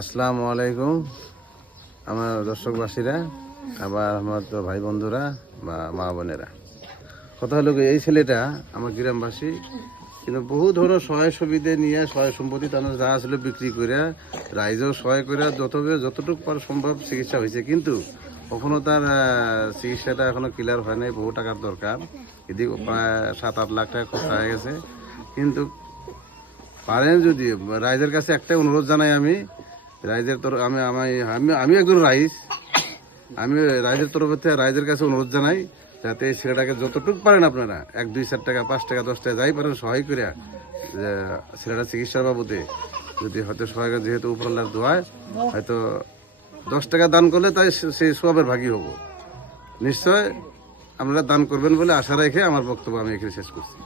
আসসালামু আলাইকুম আমার দর্শকবাসীরা, আবার আমার তো ভাই বন্ধুরা বা মা বোনেরা। কথা হলো এই ছেলেটা আমার গ্রামবাসী, কিন্তু বহু ধরনের সহায় সুবিধে নিয়ে সহায় সম্পত্তি তার যা আসলে বিক্রি করে রাইজেও সহায় করে যতটুকু পার সম্ভব চিকিৎসা হয়েছে, কিন্তু কখনো তার চিকিৎসাটা এখনো ক্লিয়ার হয় নাই। বহু টাকার দরকার, এদিকে প্রায় 7-8 লাখ টাকা খরচা হয়ে গেছে। কিন্তু পারেন যদি রাইজের কাছে একটা অনুরোধ জানাই, আমি রাইজের তরফ আমি আমি আমি একজন রাইজ, আমি রাইজের তরফ থেকে রাইজের কাছে অনুরোধ জানাই যাতে এই ছেলেটাকে যতটুকু পারেন আপনারা 1-2-4 টাকা 5 টাকা 10 টাকা যাই পারেন সহায় করে ছেলেটা চিকিৎসার বাবদে যদি হয়তো সহায়, যেহেতু উপরওয়ালার দোয়ায় হয়তো 10 টাকা দান করলে তাই সেই সবের ভাগী হব। নিশ্চয় আপনারা দান করবেন বলে আশা রেখে আমার বক্তব্য আমি এখানে শেষ করছি।